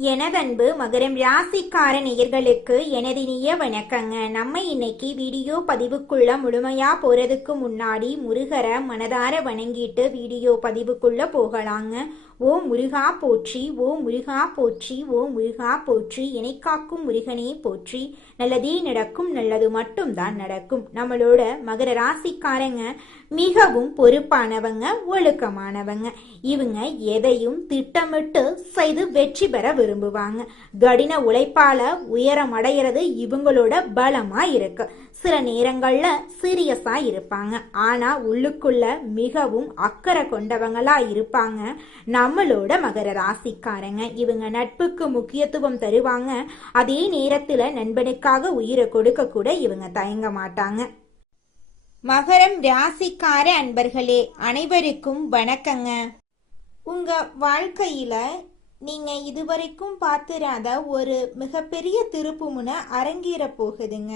எனதன்பு மகரம் ராசிக்கார நேயர்களுக்கு எனது இனிய வணக்கங்க. நம்ம இன்னைக்கு வீடியோ பதிவுக்குள்ள முழுமையா போறதுக்கு முன்னாடி முருகரை மனதார வணங்கிட்டு வீடியோ பதிவுக்குள்ள போகலாங்க. ஓ முருகா போற்றி, ஓ முருகா போற்றி, ஓ முருகா போற்றி, என்னை காக்கும் முருகனே போற்றி. நல்லதே நடக்கும், நல்லது மட்டும்தான் நடக்கும். நம்மளோட மகர ராசிக்காரங்க மிகவும் பொறுப்பானவங்க, ஒழுக்கமானவங்க. இவங்க எதையும் திட்டமிட்டு செய்து வெற்றி பெற விரும்புவாங்க. கடின உழைப்பால உயரம் அடைகிறது இவங்களோட பலமா இருக்கு. சில நேரங்கள்ல சீரியஸா இருப்பாங்க, ஆனா உள்ளுக்குள்ள மிகவும் அக்கறை கொண்டவங்களா இருப்பாங்க நம்மளோட மகர ராசிக்காரங்க. இவங்க நட்புக்கு முக்கியத்துவம் தருவாங்க, அதே நேரத்துல நண்பனுக்காக உயிரை கொடுக்க கூட இவங்க தயங்க மாட்டாங்க. மகரம் ராசிக்கார அன்பர்களே அனைவருக்கும் வணக்கங்க. உங்க வாழ்க்கையில நீங்க இதுவரைக்கும் பார்த்திராத ஒரு மிகப்பெரிய திருப்புமுனை அரங்கேற போகுதுங்க.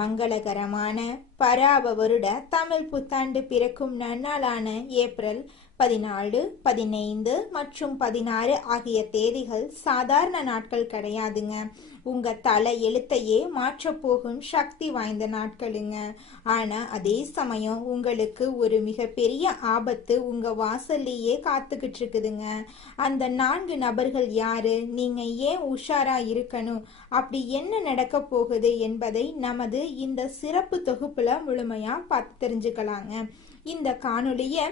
மங்களகரமான பராப வருட தமிழ் புத்தாண்டு பிறக்கும் நன்னாளான ஏப்ரல் 14, 15 மற்றும் 16 ஆகிய தேதிகள் சாதாரண நாட்கள் கிடையாதுங்க. உங்க தலை எழுத்தையே மாற்றப்போகும் சக்தி வாய்ந்த நாட்களுங்க. ஆனா அதே சமயம் உங்களுக்கு ஒரு மிகப்பெரிய ஆபத்து உங்க வாசல்லையே காத்துக்கிட்டு இருக்குதுங்க. அந்த 4 நபர்கள் யாரு, நீங்க ஏன் உஷாரா இருக்கணும், அப்படி என்ன நடக்க போகுது என்பதை நமது இந்த சிறப்பு தொகுப்புல முழுமையா பார்த்து தெரிஞ்சுக்கலாங்க. இந்த காணொளிய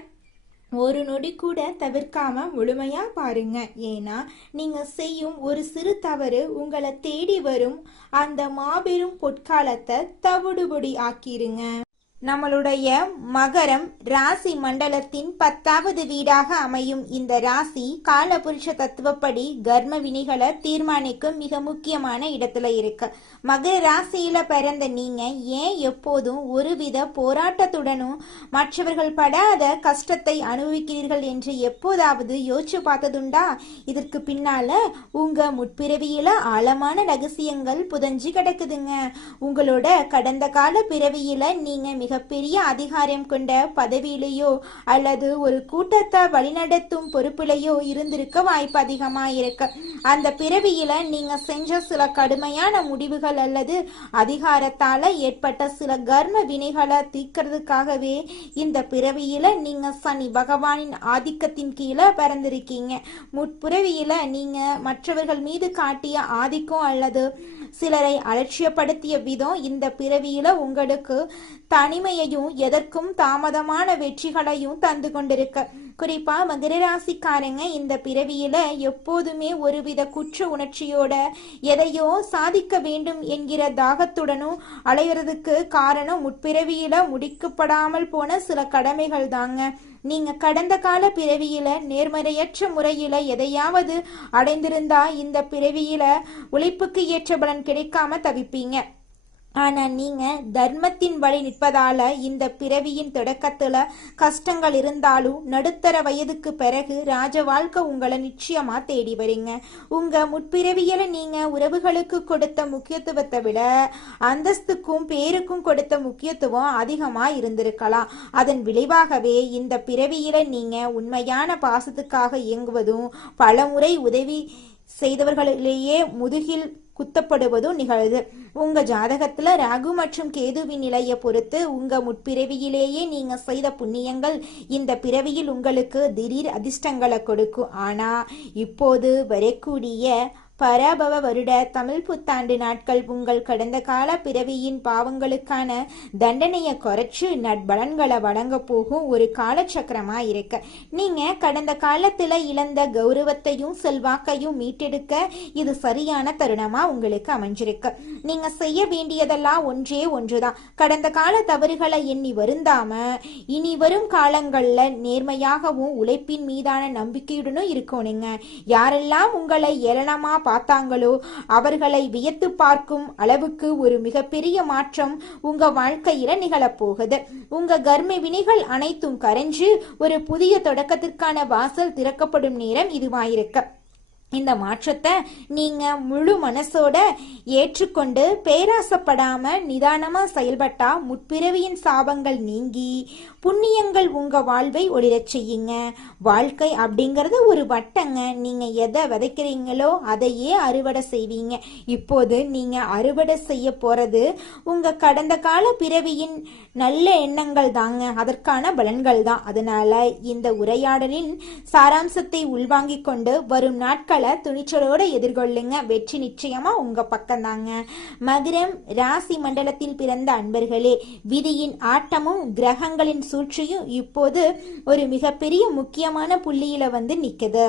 ஒரு நொடி கூட தவிர்க்காம முழுமையா பாருங்க. ஏன்னா நீங்க செய்யும் ஒரு சிறு தவறு உங்களை தேடி வரும் அந்த மாபெரும் பொற்காலத்தை தவிடுபொடி ஆக்கிருங்க. நம்மளுடைய மகரம் ராசி மண்டலத்தின் 10வது வீடாக அமையும் இந்த ராசி காலபுருஷ தத்துவப்படி கர்ம வினிகளை தீர்மானிக்கும் மிக முக்கியமான இடத்துல இருக்கு. மகர ராசியில பிறந்த நீங்க ஏன் எப்போதும் ஒருவித போராட்டத்துடனும் மற்றவர்கள் படாத கஷ்டத்தை அனுபவிக்கிறீர்கள் என்று எப்போதாவது யோசிச்சு பார்த்ததுண்டா? இதற்கு பின்னால உங்க முற்பிறவியில ஆழமான ரகசியங்கள் புதஞ்சு கிடக்குதுங்க. உங்களோட கடந்த கால பிறவியில நீங்க மிகப்பெரிய அதிகாரம் கொண்ட பதவியிலேயோ அல்லது ஒரு கூட்டத்தை வழிநடத்தும் பொறுப்பிலேயோ இருந்திருக்க வாய்ப்பு அதிகமா இருக்கு. அந்த பிறவியில நீங்க செஞ்ச சில கடுமையான முடிவுகள் அல்லது அதிகாரத்தால ஏற்பட்ட சில கர்ம வினைகளை தீர்க்கிறதுக்காகவே இந்த பிறவியில நீங்க சனி பகவானின் ஆதிக்கத்தின் கீழே பிறந்திருக்கீங்க. முற்பிறவியில நீங்க மற்றவர்கள் மீது காட்டிய ஆதிக்கம் அல்லது சிலரை அலட்சியப்படுத்திய விதம் இந்த பிறவியில உங்களுக்கு தனிமையையும் எதற்கும் தாமதமான வெற்றிகளையும் தந்து கொண்டிருக்க. குறிப்பா மகர ராசிக்காரங்க இந்த பிறவியில எப்போதுமே ஒருவித குற்ற உணர்ச்சியோட எதையோ சாதிக்க வேண்டும் என்கிற தாகத்துடனும் அலையிறதுக்கு காரணம் முற்பிறவியில முடிக்கப்படாமல் போன சில கடமைகள் தாங்க. நீங்க கடந்த கால பிறவியில நேர்மறையற்ற முறையில எதையாவது அடைந்திருந்தா இந்த பிறவியில உழைப்புக்கு ஏற்ற பலன் கிடைக்காம தவிப்பீங்க. ஆனா நீங்க தர்மத்தின் வழி நிற்பதால இந்த பிறவியின் தொடக்கத்துல கஷ்டங்கள் இருந்தாலும் நடுத்தர வயதுக்கு பிறகு ராஜ வாழ்க்கை உங்களை நிச்சயமா தேடி வரீங்க. உங்க முற்பிறவியில நீங்க உறவுகளுக்கு கொடுத்த முக்கியத்துவத்தை விட அந்தஸ்துக்கும் பேருக்கும் கொடுத்த முக்கியத்துவம் அதிகமா இருந்திருக்கலாம். அதன் விளைவாகவே இந்த பிறவியில நீங்க உண்மையான பாசத்துக்காக இயங்குவதும் பலமுறை உதவி செய்தவர்களிலேயே முதுகில் குத்தப்படுவதும் நிகழ்து. உங்க ஜாதகத்துல ராகு மற்றும் கேதுவின் நிலையை பொறுத்து உங்க முற்பிறவியிலேயே நீங்க செய்த புண்ணியங்கள் இந்த பிறவியில் உங்களுக்கு திடீர் அதிர்ஷ்டங்களை கொடுக்கும். ஆனா இப்போது வரக்கூடிய பராபவ வருட தமிழ் புத்தாண்டு நாட்கள் உங்கள் கடந்த கால பிறவியின் பாவங்களுக்கான தண்டனையை குறைச்சு நட்பலன்களை வழங்க போகும் ஒரு காலச்சக்கரமா இருக்கு. நீங்க கடந்த காலத்துல இழந்த கௌரவத்தையும் செல்வாக்கையும் மீட்டெடுக்க இது சரியான தருணமா உங்களுக்கு அமைஞ்சிருக்கு. நீங்க செய்ய வேண்டியதெல்லாம் ஒன்றே ஒன்றுதான். கடந்த கால தவறுகளை எண்ணி வருந்தாம இனி வரும் காலங்கள்ல நேர்மையாகவும் உழைப்பின் மீதான நம்பிக்கையுடனும் இருக்கணுங்க. யாரெல்லாம் உங்களை ஏளனமா பார்த்தாங்களோ அவர்களை வியத்து பார்க்கும் அளவுக்கு ஒரு மிகப்பெரிய மாற்றம் உங்க வாழ்க்கையில நிகழப்போகுது. உங்க கர்ம வினைகள் அனைத்தும் கரைஞ்சு ஒரு புதிய தொடக்கத்திற்கான வாசல் திறக்கப்படும் நேரம் இதுவாயிருக்கு. இந்த மாற்றத்தை நீங்க முழு மனசோட ஏற்றுக்கொண்டு பேராசப்படாம நிதானமா செயல்பட்டா முற்பிறவியின் சாபங்கள் நீங்கி புண்ணியங்கள் உங்க வாழ்வை ஒளிரச் செய்யுங்க. வாழ்க்கை அப்படிங்கறது ஒரு வட்டங்க. நீங்க எதை விதைக்கிறீங்களோ அதையே அறுவடை செய்வீங்க. இப்போது நீங்க அறுவடை செய்ய போறது உங்க கடந்த கால பிறவியின் நல்ல எண்ணங்கள் தாங்க, அதற்கான பலன்கள் தான். அதனால இந்த உரையாடலின் சாராம்சத்தை உள்வாங்கிக் கொண்டு வரும் நாட்கள் துணிச்சலோட எதிர்கொள்ளுங்க. வெற்றி நிச்சயமா உங்க பக்கம் தாங்க. மகரம் ராசி மண்டலத்தில் பிறந்த அன்பர்களே, விதியின் ஆட்டமும் கிரகங்களின் சூழ்ச்சியும் இப்போது ஒரு மிகப்பெரிய முக்கியமான புள்ளியில வந்து நிக்குது.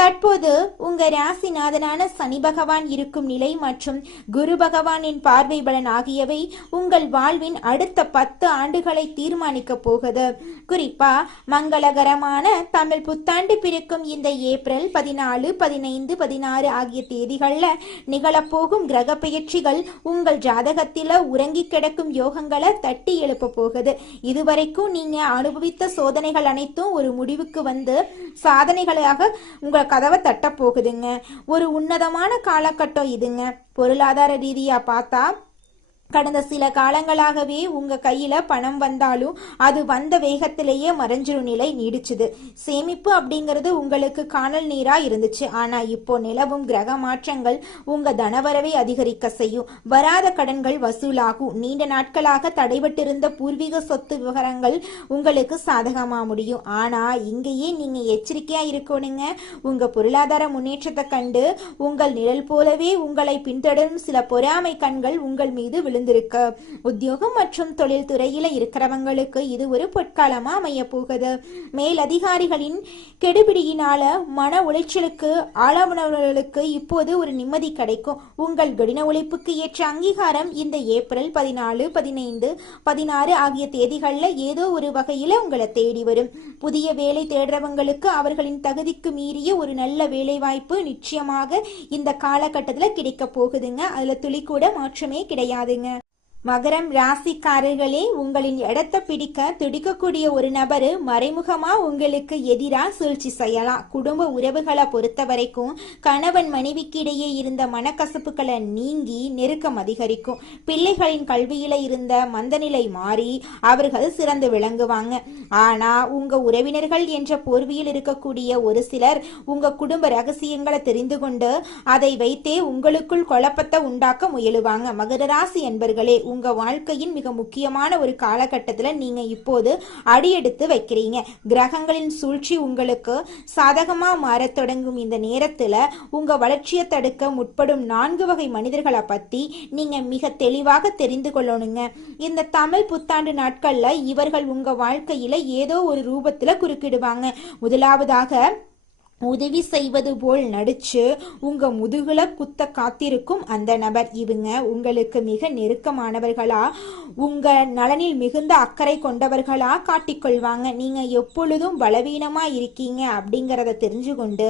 தற்போது உங்க ராசிநாதனான சனி பகவான் இருக்கும் நிலை மற்றும் குரு பகவானின் பார்வை பலன் ஆகியவை உங்கள் வாழ்வின் அடுத்த 10 ஆண்டுகளை தீர்மானிக்க போகுது. குறிப்பா மங்களகரமான தமிழ் புத்தாண்டு பிறக்கும் இந்த ஏப்ரல் 14, 15, 16 ஆகிய தேதிகள்ல நிகழப்போகும் கிரக பெயர்ச்சிகள் உங்கள் ஜாதகத்தில உறங்கி கிடக்கும் யோகங்களை தட்டி எழுப்ப போகுது. இதுவரைக்கும் நீங்க அனுபவித்த சோதனைகள் அனைத்தும் ஒரு முடிவுக்கு வந்து சாதனைகளாக உங்க கதவை தட்ட போகுதுங்க. ஒரு உன்னதமான காலகட்டம் இதுங்க. பொருளாதார ரீதியா பார்த்தா கடந்த சில காலங்களாகவே உங்க கையில பணம் வந்தாலும் அது வந்த வேகத்திலேயே மறைஞ்சிரும் நிலை நீடிச்சுது. சேமிப்பு அப்படிங்கிறது உங்களுக்கு காணல் நீரா இருந்துச்சு. ஆனா இப்போ நிலவும் கிரக மாற்றங்கள் உங்க தனவரவை அதிகரிக்க செய்யும். வராத கடன்கள் வசூலாகும். நீண்ட நாட்களாக தடைபட்டிருந்த பூர்வீக சொத்து விவகாரங்கள் உங்களுக்கு சாதகமா முடியும். ஆனா இங்கேயே நீங்க எச்சரிக்கையா இருக்கணுங்க. உங்க பொருளாதார முன்னேற்றத்தை கண்டு உங்கள் நிழல் போலவே உங்களை பின்தொடரும் சில பொறாமை கண்கள் உங்கள் மீது விழுந்திருக்க. உத்தியோகம் மற்றும் தொழில் துறையில இருக்கிறவங்களுக்கு இது ஒரு பொற்காலமா அமைய போகுது. மேலதிகாரிகளின் கெடுபிடியினால மன உளைச்சலுக்கு ஆளானவர்களுக்கு இப்போது ஒரு நிம்மதி கிடைக்கும். உங்கள் கடின உழைப்புக்கு ஏற்ற அங்கீகாரம் இந்த ஏப்ரல் 14, 15, 16 ஆகிய தேதிகள்ல ஏதோ ஒரு வகையில உங்களை தேடி வரும். புதிய வேலை தேடுறவங்களுக்கு அவர்களின் தகுதிக்கு மீறிய ஒரு நல்ல வேலை வாய்ப்பு நிச்சயமாக இந்த காலகட்டத்தில் கிடைக்க போகுதுங்க. அதுல துளி கூட மாற்றமே கிடையாதுங்க. மகரம் ராசிக்காரர்களே, உங்களின் இடத்தை பிடிக்க துடிக்கக்கூடிய ஒரு நபர் மறைமுகமா உங்களுக்கு எதிராக சூழ்ச்சி செய்யலாம். குடும்ப உறவுகளை பொறுத்த வரைக்கும் கணவன் மனைவிக்கு இடையே இருந்த மனக்கசப்புகளை நீங்கி நெருக்கம் அதிகரிக்கும். பிள்ளைகளின் கல்வியில இருந்த மந்தநிலை மாறி அவர்கள் சிறந்து விளங்குவாங்க. ஆனா உங்க உறவினர்கள் என்ற போர்வையில் இருக்கக்கூடிய ஒரு சிலர் உங்க குடும்ப ரகசியங்களை தெரிந்து கொண்டு அதை வைத்தே உங்களுக்குள் குழப்பத்தை உண்டாக்க முயலுவாங்க. மகர ராசி என்பர்களே, உங்க வாழ்க்கையின் மிக முக்கியமான ஒரு காலகட்டத்தில் நீங்க இப்போது அடியெடுத்து வைக்கிறீங்க. கிரகங்களின் சூழ்ச்சி உங்களுக்கு சாதகமா மாற தொடங்கும் இந்த நேரத்துல உங்க வளர்ச்சியை தடுக்க முற்படும் 4 வகை மனிதர்களை பத்தி நீங்க மிக தெளிவாக தெரிந்து கொள்ளணுங்க. இந்த தமிழ் புத்தாண்டு நாட்கள்ல இவர்கள் உங்க வாழ்க்கையில ஏதோ ஒரு ரூபத்துல குறுக்கிடுவாங்க. முதலாவதாக உதவி செய்வது போல் நடிச்சு உங்க முதுகுல குத்த காத்திருக்கும் அந்த நபர். இவங்க உங்களுக்கு மிக நெருக்கமானவர்களா, உங்க நலனில் மிகுந்த அக்கறை கொண்டவர்களா காட்டிக்கொள்வாங்க. நீங்க எப்பொழுதும் பலவீனமா இருக்கீங்க அப்படிங்கறத தெரிஞ்சு கொண்டு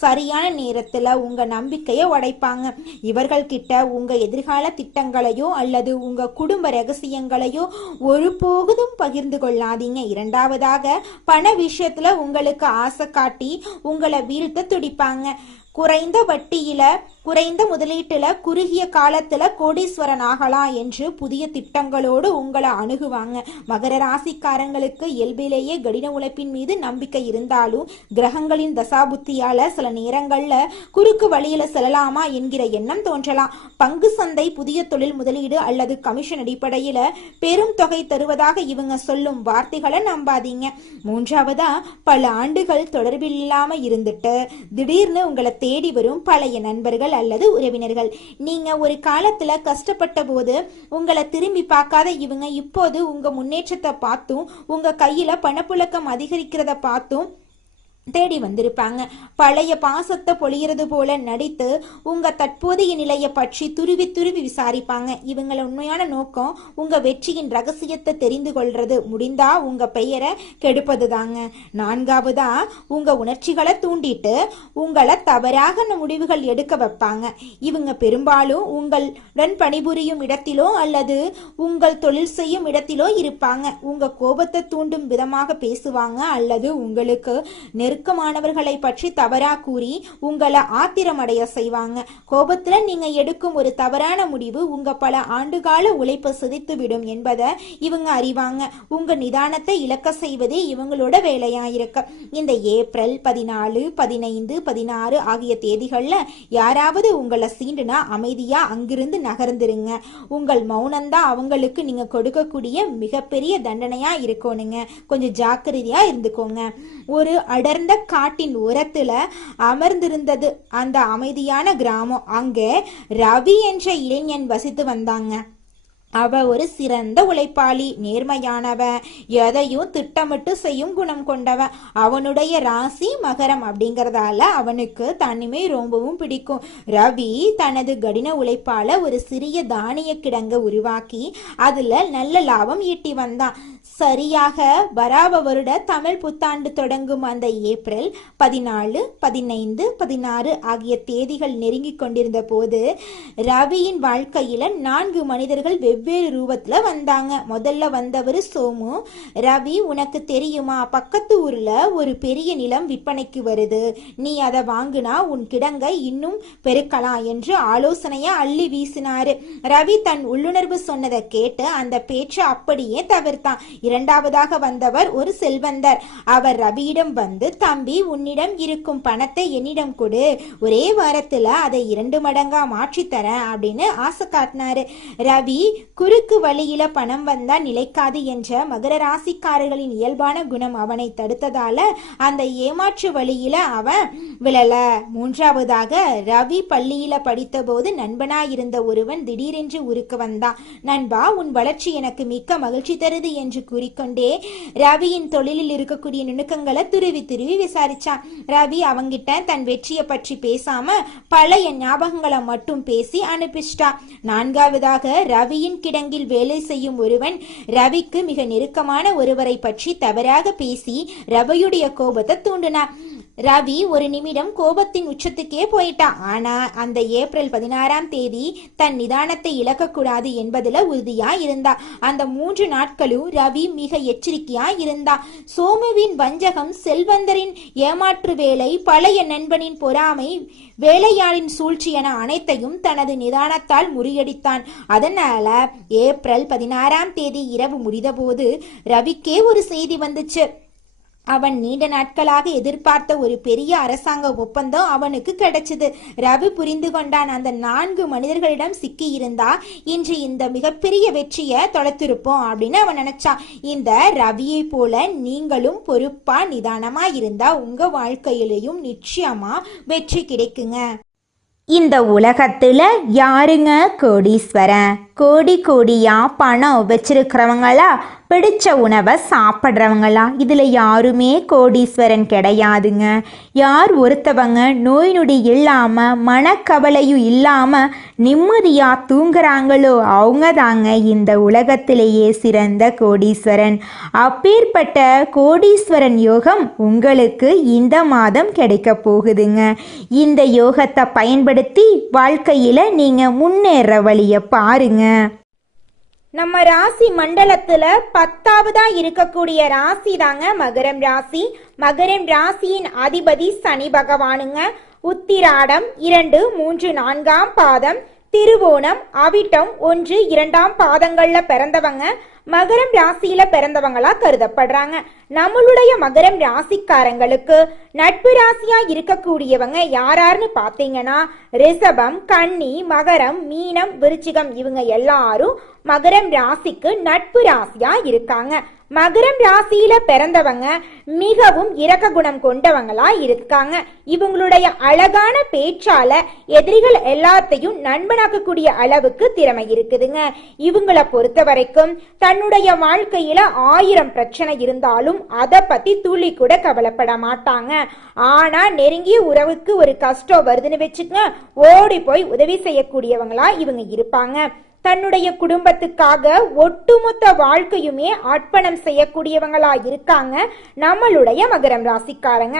சரியான நேரத்துல உங்க நம்பிக்கையை உடைப்பாங்க. இவர்கள் கிட்ட உங்க எதிர்கால திட்டங்களையோ அல்லது உங்க குடும்ப ரகசியங்களையோ ஒருபோதும் பகிர்ந்து கொள்ளாதீங்க. இரண்டாவதாக பண விஷயத்துல உங்களுக்கு ஆசை காட்டி உங்களை வீழ்த்த துடிப்பாங்க. குறைந்த வட்டியில குறைந்த முதலீட்டுல குறுகிய காலத்துல கோடீஸ்வரன் ஆகலாம் என்று புதிய திட்டங்களோடு உங்களை அணுகுவாங்க. மகர ராசிக்காரங்களுக்கு இயல்பிலேயே கடின உழைப்பின் மீது நம்பிக்கை இருந்தாலும் கிரகங்களின் தசாபுத்தியால சில நேரங்கள்ல குறுக்கு வழியில செல்லலாமா என்கிற எண்ணம் தோன்றலாம். பங்கு சந்தை, புதிய தொழில் முதலீடு அல்லது கமிஷன் அடிப்படையில பெரும் தொகை தருவதாக இவங்க சொல்லும் வார்த்தைகளை நம்பாதீங்க. மூன்றாவதா, பல ஆண்டுகள் தொடர்பில்லாம இருந்துட்டு திடீர்னு உங்களை தேடி வரும் பழைய நண்பர்கள் அல்லது உறவினர்கள். நீங்க ஒரு காலத்துல கஷ்டப்பட்ட போது உங்களை திரும்பி பார்க்காத இவங்க இப்போது உங்க முன்னேற்றத்தை பார்த்தும் உங்க கையில பணப்புழக்கம் அதிகரிக்கிறத பார்த்தும் தேடி வந்திருப்பாங்க. பழைய பாசத்தை பொழியறது போல நடித்து உங்க தற்போதைய நிலையை பற்றி துருவி துருவி விசாரிப்பாங்க. இவங்கள உண்மையான நோக்கம் உங்க வெற்றியின் ரகசியத்தை தெரிந்து கொள்றது, முடிந்தா உங்க பெயரை கெடுப்பது தாங்க. நான்காவதா, உங்க உணர்ச்சிகளை தூண்டிட்டு உங்களை தவறாக முடிவுகள் எடுக்க வைப்பாங்க. இவங்க பெரும்பாலும் உங்களுடன் பணிபுரியும் இடத்திலோ அல்லது உங்கள் தொழில் செய்யும் இடத்திலோ இருப்பாங்க. உங்க கோபத்தை தூண்டும் விதமாக பேசுவாங்க அல்லது உங்களுக்கு நெருக்கமான நெருக்கமானவர்களை பற்றி தவறா கூறி உங்களை ஆத்திரமடைய செய்வாங்க. கோபத்துல நீங்க எடுக்கும் ஒரு தவறான முடிவு உங்க பல ஆண்டுகால உழைப்பை சிதைத்துவிடும் என்பதை இவங்க அறிவாங்க. உங்க நிதானத்தை இழக்க செய்வதே இவங்களோட வேலையா இருக்கு. இந்த ஏப்ரல் 14, 15, 16 ஆகிய தேதிகள்ல யாராவது உங்களை சீண்டுனா அமைதியா அங்கிருந்து நகர்ந்துருங்க. உங்கள் மௌனம்தான் அவங்களுக்கு நீங்க கொடுக்கக்கூடிய மிகப்பெரிய தண்டனையா இருக்கணுங்க. கொஞ்சம் ஜாக்கிரதையா இருந்துக்கோங்க. ஒரு அடர்ந்த காட்டின் ஓரத்துல அமர்ந்திருந்தது அந்த அமைதியான கிராமம். அங்கே ரவி என்ற இளைஞன் வசித்து வந்தாங்க. அவ ஒரு சிறந்த உழைப்பாளி, நேர்மையானவ, எதையும் திட்டமிட்டு செய்யும் குணம் கொண்டவ. அவனுடைய ராசி மகரம் அப்படிங்கறதால அவனுக்கு தனிமை ரொம்பவும் பிடிக்கும். ரவி தனது கடின உழைப்பால ஒரு சிறிய தானிய கிடங்க உருவாக்கி அதுல நல்ல லாபம் ஈட்டி வந்தான். சரியாக வராப வருட தமிழ் புத்தாண்டு தொடங்கும் அந்த ஏப்ரல் 14, 15, 16 ஆகிய தேதிகள் நெருங்கி கொண்டிருந்த போது ரவியின் வாழ்க்கையில 4 மனிதர்கள் வெவ்வேறு ரூபத்துல வந்தாங்க. முதல்ல வந்தவர் சோமு. ரவி, உனக்கு தெரியுமா, பக்கத்து ஊர்ல ஒரு பெரிய நிலம் விற்பனைக்கு வருது, நீ அதை வாங்குனா உன் கிடங்க இன்னும் பெருக்கலாம் என்று ஆலோசனையா அள்ளி வீசினாரு. ரவி தன் உள்ளுணர்வு சொன்னதை கேட்டு அந்த பேச்சை அப்படியே தவிர்த்தான். இரண்டாவதாக வந்தவர் ஒரு செல்வந்தர். அவர் ரவியிடம் வந்து, தம்பி, உன்னிடம் இருக்கும் பணத்தை என்னிடம் கொடு, ஒரே வாரத்துல அதை 2 மடங்கா மாற்றித்தர அப்படின்னு ஆசை காட்டினாரு. ரவி, குறுக்கு வழியில பணம் வந்தா நிலைக்காது என்ற மகர ராசிக்காரர்களின் இயல்பான குணம் அவனை தடுத்ததால அந்த ஏமாற்று வழியில அவன் விழல. மூன்றாவதாக ரவி பள்ளியில படித்த போது நண்பனாயிருந்த ஒருவன் திடீரென்று ஊருக்கு வந்தான். நண்பா, உன் வளர்ச்சி எனக்கு மிக்க மகிழ்ச்சி தருது என்று கூறிக்கொண்டே ரவியின் தொழிலில் இருக்கக்கூடிய நுணுக்கங்களை துருவி துருவி விசாரிச்சான். ரவி அவங்கிட்ட தன் வெற்றியை பற்றி பேசாம பழைய ஞாபகங்களை மட்டும் பேசி அனுப்பிச்சிட்டான். நான்காவதாக ரவியின் கிடங்கில் வேலை செய்யும் ஒருவன் ரவிக்கு மிக நெருக்கமான ஒருவரை பற்றி தவறாக பேசி ரவியுடைய கோபத்தை தூண்டினான். ரவி ஒரு நிமிடம் கோபத்தின் உச்சத்துக்கே போயிட்டான். ஆனா அந்த ஏப்ரல் 16ஆம் தேதி தன் நிதானத்தை இழக்கக்கூடாது என்பதுல உறுதியா இருந்தா. அந்த 3 நாட்களும் ரவி மிக எச்சரிக்கையா இருந்தா. சோமுவின் வஞ்சகம், செல்வந்தரின் ஏமாற்று வேலை, பழைய நண்பனின் பொறாமை, வேலையாளின் சூழ்ச்சி என அனைத்தையும் தனது நிதானத்தால் முறியடித்தான். அதனால ஏப்ரல் 16ஆம் தேதி இரவு முடிந்தபோது ரவிக்கே ஒரு செய்தி வந்துச்சு. அவன் நீண்ட நாட்களாக எதிர்பார்த்த ஒரு பெரிய அரசாங்க ஒப்பந்தம் அவனுக்கு கிடைச்சது. ரவி புரிந்து கொண்டான், அந்த 4 மனிதர்களிடம் சிக்கி இருந்தா இன்று இந்த மிகப்பெரிய வெற்றியை தொலைத்திருப்போம் அப்படின்னு அவன் நினைச்சான். இந்த ரவியை போல நீங்களும் பொறுப்பா நிதானமா இருந்தா உங்க வாழ்க்கையிலையும் நிச்சயமா வெற்றி கிடைக்குங்க. இந்த உலகத்துல யாருங்க கோடீஸ்வரன்? கோடி கோடியா பணம் வச்சிருக்கிறவங்களா, பிடிச்ச உணவை சாப்பிட்றவங்களா? இதில் யாருமே கோடீஸ்வரன் கிடையாதுங்க. யார் ஒருத்தவங்க நோய் நொடி இல்லாமல் மனக்கவலையும் இல்லாமல் நிம்மதியாக தூங்குறாங்களோ அவங்க தாங்க இந்த உலகத்திலேயே சிறந்த கோடீஸ்வரன். அப்பேற்பட்ட கோடீஸ்வரன் யோகம் உங்களுக்கு இந்த மாதம் கிடைக்க போகுதுங்க. இந்த யோகத்தை பயன்படுத்தி வாழ்க்கையில் நீங்கள் முன்னேற வழியை பாருங்க. நம்ம ராசி மண்டலத்துல 10ஆவதா இருக்கக்கூடிய ராசி தாங்க மகரம் ராசி. மகரம் ராசியின் அதிபதி சனி பகவானுங்க. உத்திராடம் 2, 3, 4ஆம் பாதம், திருவோணம், அவிட்டம் 1, 2ஆம் பாதங்கள்ல பிறந்தவங்க மகரம் ராசியில பிறந்தவங்களா கருதப்படுறாங்க. நம்மளுடைய மகரம் ராசிக்காரங்களுக்கு நட்பு ராசியா இருக்கக்கூடியவங்க யாராருன்னு பாத்தீங்கன்னா ரிஷபம், கன்னி, மகரம், மீனம், விருச்சிகம் இவங்க எல்லாரும் மகரம் ராசிக்கு நட்பு ராசியா இருக்காங்க. மகரம் ராசியில பிறந்தவங்க மிகவும் இரக்க குணம் கொண்டவங்களா இருக்காங்க. இவங்களுடைய அழகான பேச்சால எதிரிகள் எல்லாத்தையும் நண்பனாக்கக்கூடிய அளவுக்கு திறமை இருக்குதுங்க. இவங்களை பொறுத்த வரைக்கும் தன்னுடைய வாழ்க்கையில 1000 பிரச்சனை இருந்தாலும் அதை பத்தி துளி கூட கவலைப்பட மாட்டாங்க. ஆனா நெருங்கிய உறவுக்கு ஒரு கஷ்டம் வருதுன்னு வச்சுக்கங்க, ஓடி போய் உதவி செய்யக்கூடியவங்களா இவங்க இருப்பாங்க. தன்னுடைய குடும்பத்துக்காக ஒட்டுமொத்த வாழ்க்கையுமே அர்ப்பணம் செய்யக்கூடியவங்களா இருக்காங்க நம்மளுடைய மகரம் ராசிக்காரங்க.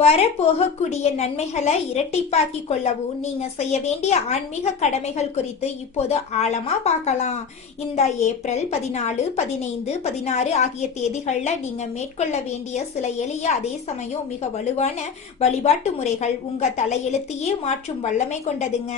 வரப்போகக்கூடிய நன்மைகளை இரட்டிப்பாக்கி கொள்ளவும் நீங்க செய்ய வேண்டிய ஆன்மீக கடமைகள் குறித்து இப்போது ஆழமா பார்க்கலாம். இந்த ஏப்ரல் 14, 15, 16 ஆகிய தேதிகள்ல நீங்க மேற்கொள்ள வேண்டிய சில எளிய அதே சமயம் மிக வலுவான வழிபாட்டு முறைகள் உங்க தலையெழுத்தையே மாற்றும் வல்லமை கொண்டதுங்க.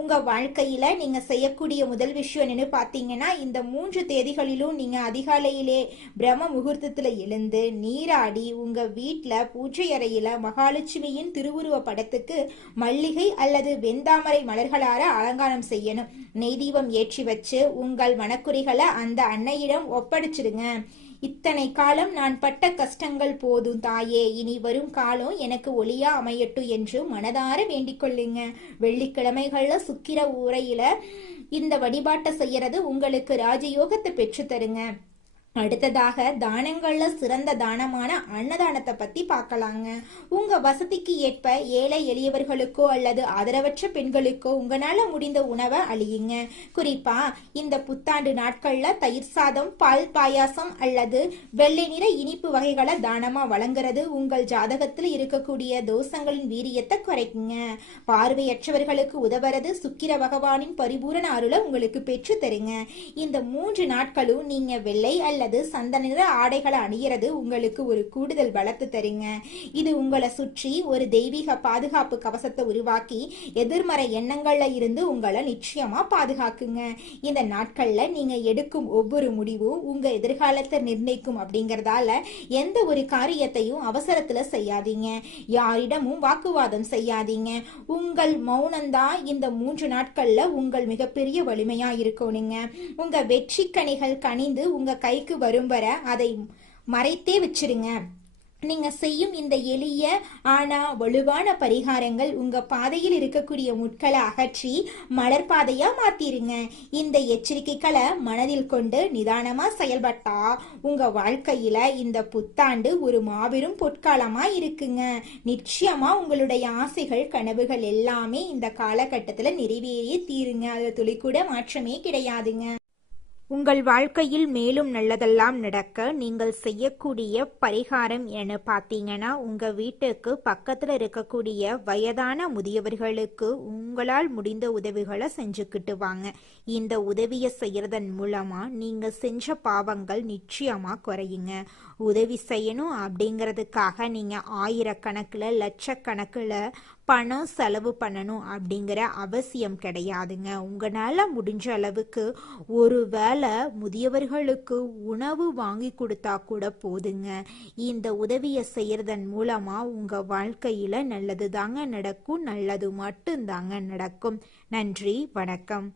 உங்க வாழ்க்கையில நீங்க செய்யக்கூடிய முதல் விஷயம் என்னன்னு பாத்தீங்கன்னா, இந்த 3 தேதிகளிலும் நீங்க அதிகாலையிலே பிரம்ம முகூர்த்தத்துல எழுந்து நீராடி உங்க வீட்டுல பூஜை அறையில மகாலட்சுமியின் திருவுருவ படத்துக்கு மல்லிகை அல்லது வெந்தாமரை மலர்களால அலங்காரம் செய்யணும். நெய் தீபம் ஏற்றி வச்சு உங்கள் மனக்குறைகளை அந்த அன்னையிடம் ஒப்படைச்சிடுங்க. இத்தனை காலம் நான் பட்ட கஷ்டங்கள் போதும் தாயே, இனி வரும் காலம் எனக்கு ஒளியா அமையட்டும் என்று மனதார வேண்டிக் கொள்ளுங்க. வெள்ளிக்கிழமைகள்ல சுக்கிர உரையில இந்த வழிபாட்டை செய்யறது உங்களுக்கு ராஜயோகத்தை பெற்று தருங்க. அடுத்ததாக தானங்கள்ல சிறந்த தானமான அன்னதானத்தை பத்தி பார்க்கலாங்க. உங்க வசதிக்கு ஏற்ப ஏழை எளியவர்களுக்கோ அல்லது ஆதரவற்ற பெண்களுக்கோ உங்களால முடிந்த உணவை அளியுங்க. குறிப்பா இந்த புத்தாண்டு நாட்கள்ல தயிர் சாதம், பால் பாயாசம் அல்லது வெள்ளை நிற இனிப்பு வகைகளை தானமா வழங்குறது உங்கள் ஜாதகத்தில் இருக்கக்கூடிய தோஷங்களின் வீரியத்தை குறைக்குங்க. பார்வையற்றவர்களுக்கு உதவுறது சுக்கிர பகவானின் பரிபூரண அருளை உங்களுக்கு பெற்று தருங்க. இந்த 3 நாட்களும் நீங்க வெள்ளை அல்ல சந்தன நிற ஆடைகளை அணியறது உங்களுக்கு ஒரு கூடுதல் பலத்தை தருங்க. இது உங்களை சுற்றி ஒரு தெய்வீக பாதுகாப்பு கவசத்தை உருவாக்கி எதிர்மறை எண்ணங்கள்ல இருந்து உங்களை நிச்சயமா பாதுகாக்குங்க. இந்த நாட்கள்ல நீங்க எடுக்கும் ஒவ்வொரு முடிவும் உங்க எதிர்காலத்தை நிர்ணயிக்கும் அப்படிங்கறதால எந்த ஒரு காரியத்தையும் அவசரத்துல செய்யாதீங்க. யாரிடமும் வாக்குவாதம் செய்யாதீங்க. உங்கள் மௌனம்தான் இந்த 3 நாட்கள்ல உங்கள் மிகப்பெரிய வலிமையா இருக்கணுங்க. உங்க வெற்றி கனிகள் கனிந்து உங்க கைக்கு வரும் வர அதை மறைத்தே வச்சிருங்க. நீங்க செய்யும் இந்த எளிய ஆனா வலுவான பரிகாரங்கள் உங்க பாதையில் இருக்கக்கூடிய முட்களை அகற்றி மலர் பாதையா மாத்திருங்க. இந்த எச்சரிக்கைகளை மனதில் கொண்டு நிதானமா செயல்பட்டா உங்க வாழ்க்கையில இந்த புத்தாண்டு ஒரு மாபெரும் பொற்காலமா இருக்குங்க. நிச்சயமா உங்களுடைய ஆசைகள் கனவுகள் எல்லாமே இந்த காலகட்டத்துல நிறைவேறி தீருங்க. அதுல துளி கூட மாற்றமே கிடையாதுங்க. உங்கள் வாழ்க்கையில் மேலும் நல்லதெல்லாம் நடக்க நீங்கள் செய்யக்கூடிய பரிகாரம் என பார்த்தீங்கன்னா, உங்கள் வீட்டுக்கு பக்கத்தில் இருக்கக்கூடிய வயதான முதியவர்களுக்கு உங்களால் முடிந்த உதவிகளை செஞ்சுக்கிட்டு வாங்க. இந்த உதவியை செய்யறதன் மூலமாக நீங்கள் செஞ்ச பாவங்கள் நிச்சயமாக குறையுங்க. உதவி செய்யணும் அப்படிங்கிறதுக்காக நீங்கள் ஆயிரக்கணக்கில் லட்சக்கணக்கில் பணம் செலவு பண்ணணும் அப்படிங்கிற அவசியம் கிடையாதுங்க. உங்களால் முடிஞ்ச அளவுக்கு ஒரு வேளை முதியவர்களுக்கு உணவு வாங்கி கொடுத்தா கூட போதுங்க. இந்த உதவியை செய்யறதன் மூலமா உங்க வாழ்க்கையில நல்லது தாங்க நடக்கும், நல்லது மட்டும்தாங்க நடக்கும். நன்றி, வணக்கம்.